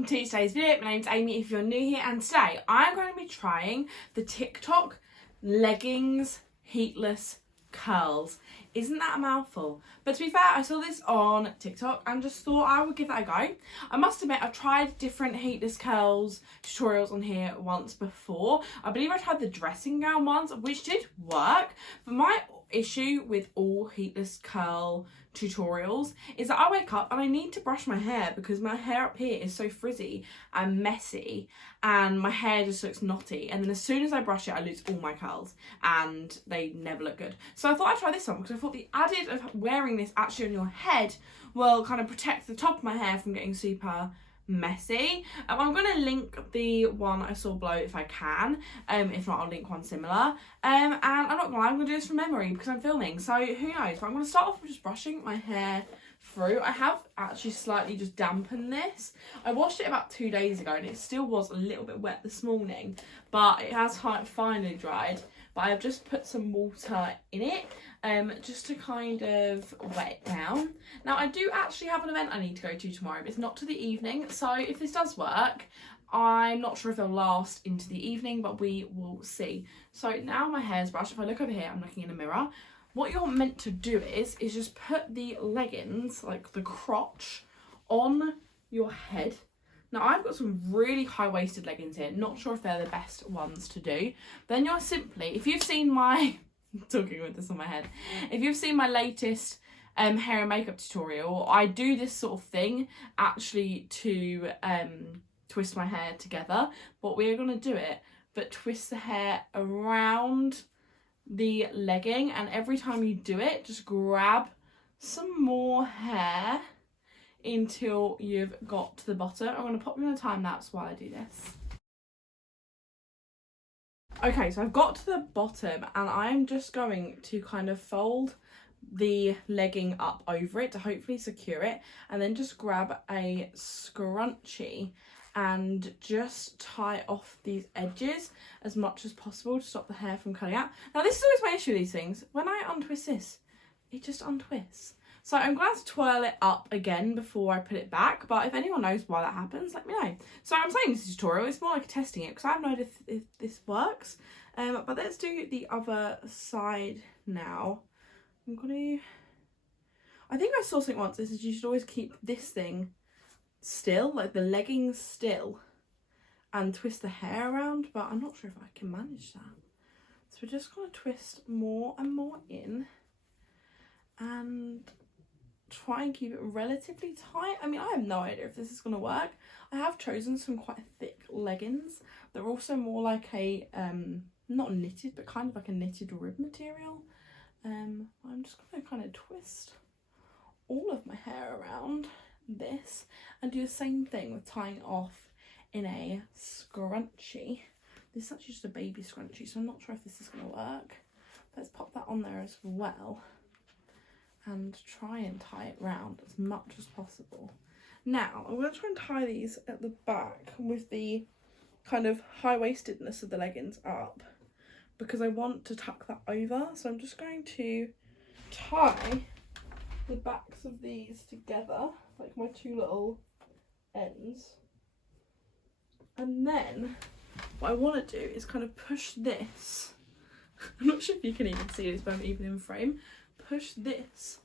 welcome to today's video. My name's Amy if you're new here, and today I'm going to be trying the TikTok leggings heatless curls. Isn't that a mouthful? But to be fair, I saw this on TikTok and just thought I would give that a go. I must admit, I've tried different heatless curls tutorials on here once before. I believe I tried the dressing gown ones, which did work, but my issue with all heatless curl tutorials is that I wake up and I need to brush my hair because my hair up here is so frizzy and messy and my hair just looks knotty, and then as soon as I brush it I lose all my curls and they never look good. So I thought I'd try this one because I thought the added of wearing this actually on your head will kind of protect the top of my hair from getting super messy. I'm going to link the one I saw below if I can, if not I'll link one similar, and I'm not gonna lie, I'm going to do this from memory because I'm filming, so who knows. But I'm going to start off with just brushing my hair through. I have actually slightly just dampened this. I washed it about 2 days ago and it still was a little bit wet this morning, but it has finally dried. But I've just put some water in it just to kind of wet it down. Now I do actually have an event I need to go to tomorrow, but it's not to the evening, so if this does work, I'm not sure if it'll last into the evening, but we will see. So now my hair's brushed. If I look over here, I'm looking in a mirror. What you're meant to do is just put the leggings, like the crotch, on your head. Now I've got some really high-waisted leggings here, not sure if they're the best ones to do. Then you're simply, if you've seen my, talking with this on my head, if you've seen my latest hair and makeup tutorial, I do this sort of thing actually to twist my hair together, but we're going to do it, but twist the hair around the legging, and every time you do it, just grab some more hair until you've got to the bottom. I'm going to pop you on a time lapse while I do this. Okay, so I've got to the bottom and I'm just going to kind of fold the legging up over it to hopefully secure it, and then just grab a scrunchie and just tie off these edges as much as possible to stop the hair from cutting out. Now this is always my issue with these things. When I untwist this, it just untwists. So I'm going to have to twirl it up again before I put it back, but if anyone knows why that happens, let me know. So I'm saying this is a tutorial, it's more like testing it because I have no idea if this works. But let's do the other side now. I think I saw something once, this is you should always keep this thing still, like the leggings still, and twist the hair around, but I'm not sure if I can manage that. So we're just going to twist more and more in and try and keep it relatively tight. I mean, I have no idea if this is going to work. I have chosen some quite thick leggings. They're also more like a, not knitted, but kind of like a knitted rib material. I'm just going to kind of twist all of my hair around this and do the same thing with tying off in a scrunchie. This is actually just a baby scrunchie, so I'm not sure if this is going to work. Let's pop that on there as well and try and tie it round as much as possible. Now I'm going to try and tie these at the back with the kind of high-waistedness of the leggings up because I want to tuck that over. So I'm just going to tie the backs of these together, like my two little ends, and then what I want to do is kind of push this I'm not sure if you can even see this, but I'm even in frame, push this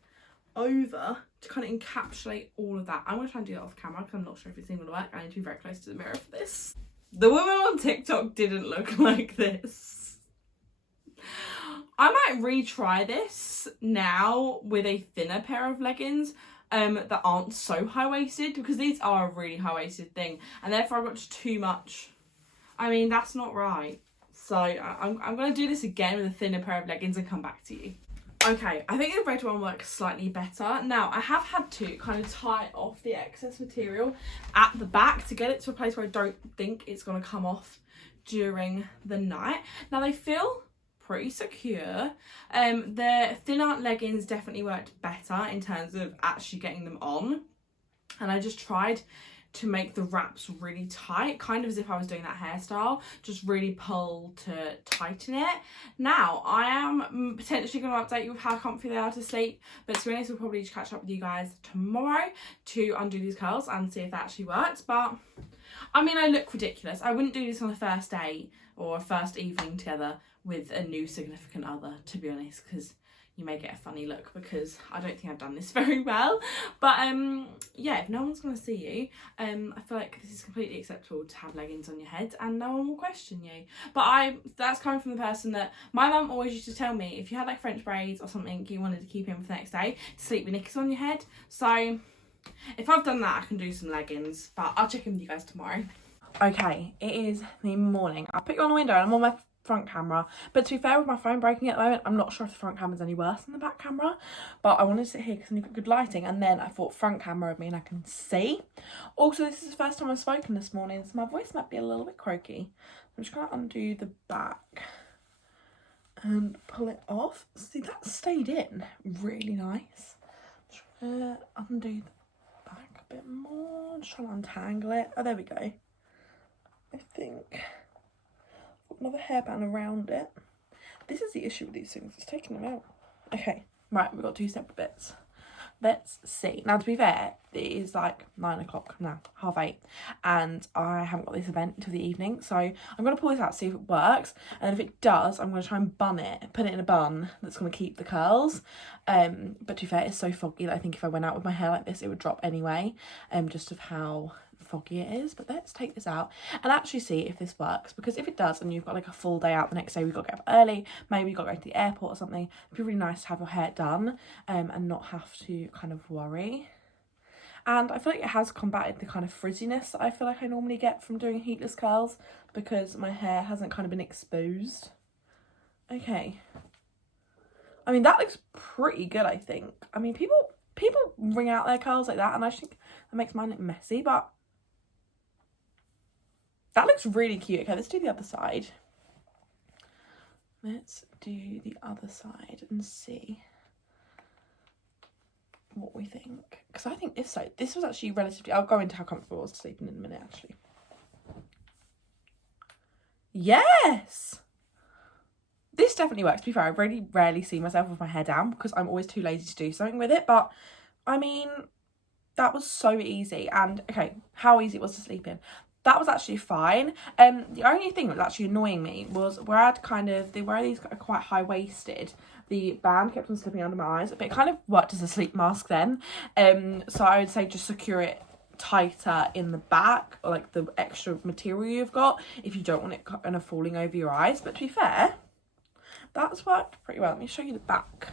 over to kind of encapsulate all of that. I'm going to try and do that off camera because I'm not sure if it's even going to work. I need to be very close to the mirror for this. The woman on TikTok didn't look like this. I might retry this now with a thinner pair of leggings that aren't so high-waisted, because these are a really high-waisted thing, and therefore I've got too much. I mean, that's not right. So I'm going to do this again with a thinner pair of leggings and come back to you. Okay, I think the red one works slightly better. Now, I have had to kind of tie off the excess material at the back to get it to a place where I don't think it's going to come off during the night. Now, they feel pretty secure. The thinner leggings definitely worked better in terms of actually getting them on. And I just tried to make the wraps really tight, kind of as if I was doing that hairstyle, just really pull to tighten it. Now, I am potentially going to update you with how comfy they are to sleep, but to be honest, we'll probably just catch up with you guys tomorrow to undo these curls and see if that actually works. But, I mean, I look ridiculous. I wouldn't do this on a first date or a first evening together with a new significant other, to be honest, because you may get a funny look because I don't think I've done this very well. But yeah, if no one's going to see you, I feel like this is completely acceptable to have leggings on your head and no one will question you. But that's coming from the person that my mum always used to tell me, if you had like French braids or something you wanted to keep in for the next day, to sleep with knickers on your head. So if I've done that, I can do some leggings, but I'll check in with you guys tomorrow. Okay, it is the morning. I put you on the window and I'm on my front camera, but to be fair, with my phone breaking at the moment, I'm not sure if the front camera's any worse than the back camera, but I wanted to sit here because I've got good lighting, and then I thought front camera would mean I can see. Also, this is the first time I've spoken this morning, so my voice might be a little bit croaky. I'm just going to undo the back and pull it off. See, that stayed in really nice. Just going to undo the back a bit more, just trying to untangle it. Oh, there we go. I think another hairband around it. This is the issue with these things, it's taking them out. Okay, right, we've got two separate bits. Let's see. Now, to be fair, it is like 9 o'clock now, 8:30, and I haven't got this event until the evening, so I'm going to pull this out, see if it works, and if it does, I'm going to try and bun it, put it in a bun that's going to keep the curls. But to be fair, it's so foggy that I think if I went out with my hair like this, it would drop anyway, just of how foggy it is. But let's take this out and actually see if this works, because if it does and you've got like a full day out the next day, we've got to get up early, maybe you've got to go to the airport or something, it'd be really nice to have your hair done and not have to kind of worry. And I feel like it has combated the kind of frizziness that I feel like I normally get from doing heatless curls, because my hair hasn't kind of been exposed. Okay, I mean, that looks pretty good, I think. I mean, people wring out their curls like that, and I just think that makes mine look messy, but that looks really cute. Okay, let's do the other side. Let's do the other side and see what we think. Because I think if so, this was actually relatively... I'll go into how comfortable it was sleeping in a minute, actually. Yes! This definitely works. To be fair, I really rarely see myself with my hair down because I'm always too lazy to do something with it. But, I mean, that was so easy. And, okay, how easy it was to sleep in. That was actually fine. The only thing that was actually annoying me was where I'd kind of... Where these are quite high-waisted, the band kept on slipping under my eyes. But it kind of worked as a sleep mask then. So I would say just secure it tighter in the back, or like the extra material you've got, if you don't want it kind of falling over your eyes. But to be fair, that's worked pretty well. Let me show you the back.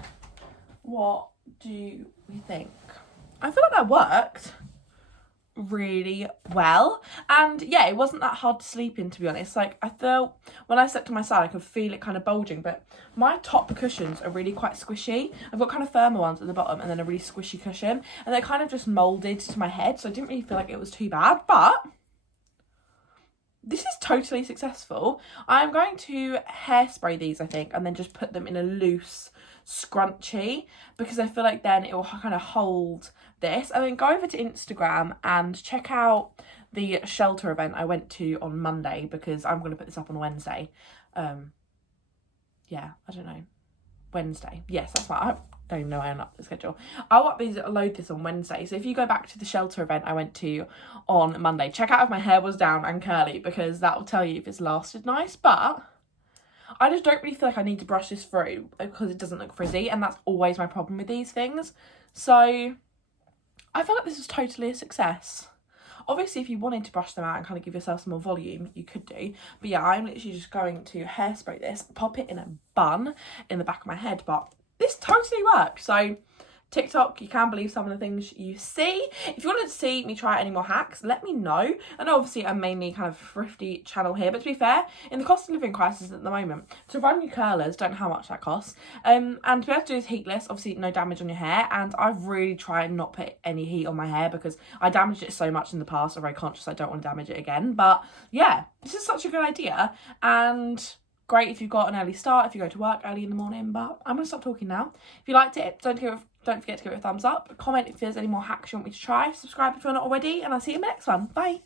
What do we think? I feel like that worked really well, and yeah, it wasn't that hard to sleep in, to be honest. Like, I felt when I slept to my side, I could feel it kind of bulging, but my top cushions are really quite squishy. I've got kind of firmer ones at the bottom and then a really squishy cushion, and they're kind of just molded to my head, so I didn't really feel like it was too bad. But this is totally successful. I'm going to hairspray these, I think, and then just put them in a loose scrunchie, because I feel like then it will kind of hold this. And then go over to Instagram and check out the shelter event I went to on Monday, because I'm going to put this up on Wednesday. Yeah, I don't know. Wednesday. Yes, that's right. I don't even know I unlocked the schedule. I'll upload this on Wednesday. So if you go back to the shelter event I went to on Monday, check out if my hair was down and curly, because that will tell you if it's lasted nice. But I just don't really feel like I need to brush this through because it doesn't look frizzy, and that's always my problem with these things. So I feel like this was totally a success. Obviously, if you wanted to brush them out and kind of give yourself some more volume, you could do. But yeah, I'm literally just going to hairspray this, pop it in a bun in the back of my head. But this totally worked. So TikTok, you can't believe some of the things you see. If you wanted to see me try any more hacks, let me know. And obviously, I'm mainly kind of thrifty channel here. But to be fair, in the cost of living crisis at the moment, to run your curlers, don't know how much that costs. And to be able to do this heatless, obviously no damage on your hair. And I've really tried not put any heat on my hair because I damaged it so much in the past. I'm very conscious I don't want to damage it again. But yeah, this is such a good idea. And great if you've got an early start, if you go to work early in the morning. But I'm going to stop talking now. If you liked it, don't Don't forget to give it a thumbs up. Comment if there's any more hacks you want me to try. Subscribe if you're not already, and I'll see you in the next one. Bye.